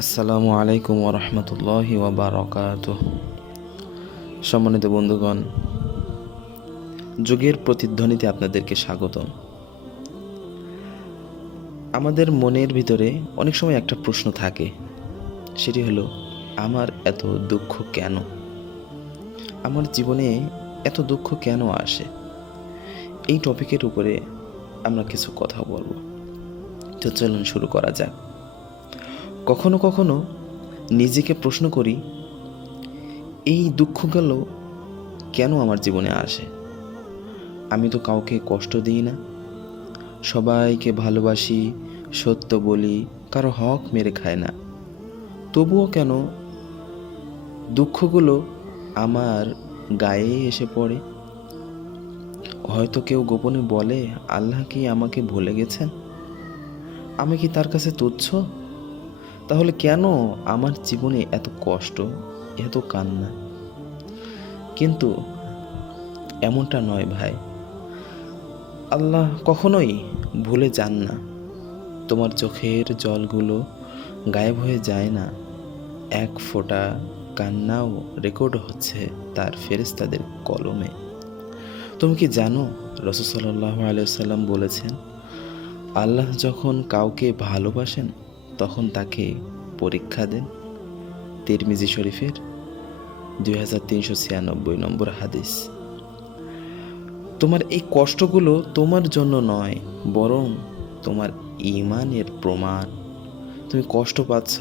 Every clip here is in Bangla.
আসসালামু আলাইকুম ওরহমতুল্লাহি ওয়াবারাকাতুহ। সম্মানিত বন্ধুগণ, যুগের প্রতিধ্বনিতে আপনাদেরকে স্বাগতম। আমাদের মনের ভিতরে অনেক সময় একটা প্রশ্ন থাকে, সেটি হলো, আমার এত দুঃখ কেন? আমার জীবনে এত দুঃখ কেন আসে? এই টপিকের উপরে আমরা কিছু কথা বলবো। তো চলুন শুরু করা যাক। কখনো কখনো নিজেকে প্রশ্ন করি, এই দুঃখগুলো কেন আমার জীবনে আসে? আমি তো কাউকে কষ্ট দিই না, সবাইকে ভালোবাসি, সত্য বলি, কারো হক মেরে খায় না। তবুও কেন দুঃখগুলো আমার গায়ে এসে পড়ে? হয়তো কেউ গোপনে বলে, আল্লাহ কি আমাকে ভুলে গেছেন? আমি কি তার কাছে তুচ্ছ? তাহলে কেন আমার জীবনে এত কষ্ট, এত কান্না? কিন্তু এমনটা নয় ভাই, আল্লাহ কখনোই ভুলে যান না। তোমার চোখের জলগুলো গায়েব হয়ে যায় না, এক ফোঁটা কান্নাও রেকর্ড হচ্ছে তার ফেরেশতাদের কলমে। তুমি কি জানো, রাসূল সাল্লাল্লাহু আলাইহি ওয়াসাল্লাম বলেছেন, আল্লাহ যখন কাউকে ভালোবাসেন তখন তাকে পরীক্ষা দেন। তিরমিজি শরীফের 2396 নম্বর হাদিস। তোমার এই কষ্টগুলো তোমার জন্য নয়, বরং তোমার ঈমানের প্রমাণ। তুমি কষ্ট পাচ্ছ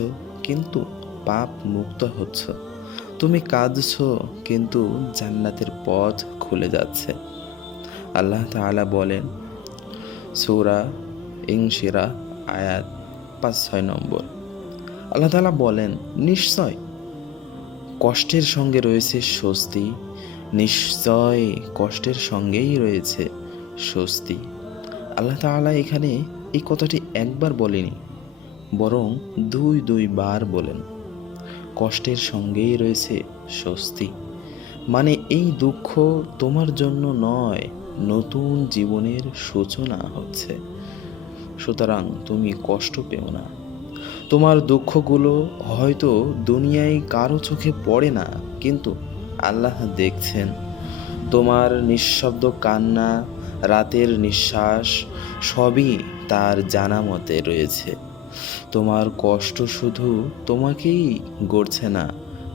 কিন্তু পাপ মুক্ত হচ্ছ, তুমি কাঁদছ কিন্তু জান্নাতের পথ খুলে যাচ্ছে। আল্লাহ তাআলা বলেন, সূরা ইনশিরাহ আয়াত 5-6 নম্বর। আল্লাহ তাআলা বলেন, নিশ্চয় কষ্টের সঙ্গে রয়েছে স্বস্তি, নিশ্চয় কষ্টের সঙ্গেই রয়েছে স্বস্তি। আল্লাহ তাআলা এখানে এই কথাটি একবার বলেনি, বরং দুইবার বলেন, কষ্টের সঙ্গেই রয়েছে স্বস্তি। মানে এই দুঃখ তোমার জন্য নয়, নতুন জীবনের সূচনা হচ্ছে। সুতরাং তুমি কষ্ট পেও না। তোমার দুঃখগুলো হয়তো দুনিয়ায় কারো চোখে পড়ে না, কিন্তু আল্লাহ দেখছেন। তোমার নিঃশব্দ কান্না, রাতের নিঃশ্বাস, সবই তার জানা মতে রয়েছে। তোমার কষ্ট শুধু তোমাকেই গড়ছে না,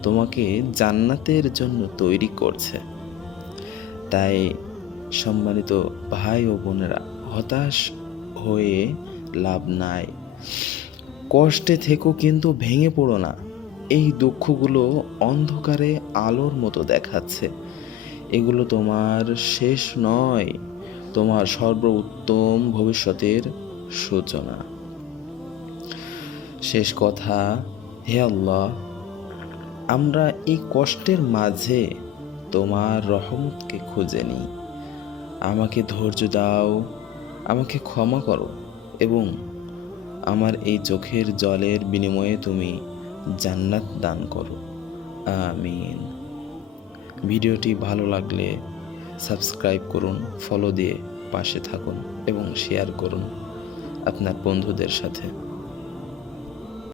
তোমাকে জান্নাতের জন্য তৈরি করছে। তাই সম্মানিত ভাই ও বোনেরা, হতাশ হয়ে লাভ নাই। কষ্টে থেকো কিন্তু ভেঙে পড়ো না। এই দুঃখগুলো অন্ধকারে আলোর মতো দেখাচ্ছে। এগুলো তোমার শেষ নয়, তোমার সর্বোত্তম ভবিষ্যতের সূচনা। শেষ কথা, হে আল্লাহ, আমরা এই কষ্টের মাঝে তোমার রহমতকে খুঁজে নিই। আমাকে ধৈর্য দাও, আমাকে ক্ষমা করো, এবং আমার এই চোখের জলের বিনিময়ে তুমি জান্নাত দান করো। আমিন। ভিডিওটি ভালো লাগলে সাবস্ক্রাইব করুন, ফলো দিয়ে পাশে থাকুন এবং শেয়ার করুন আপনার বন্ধুদের সাথে।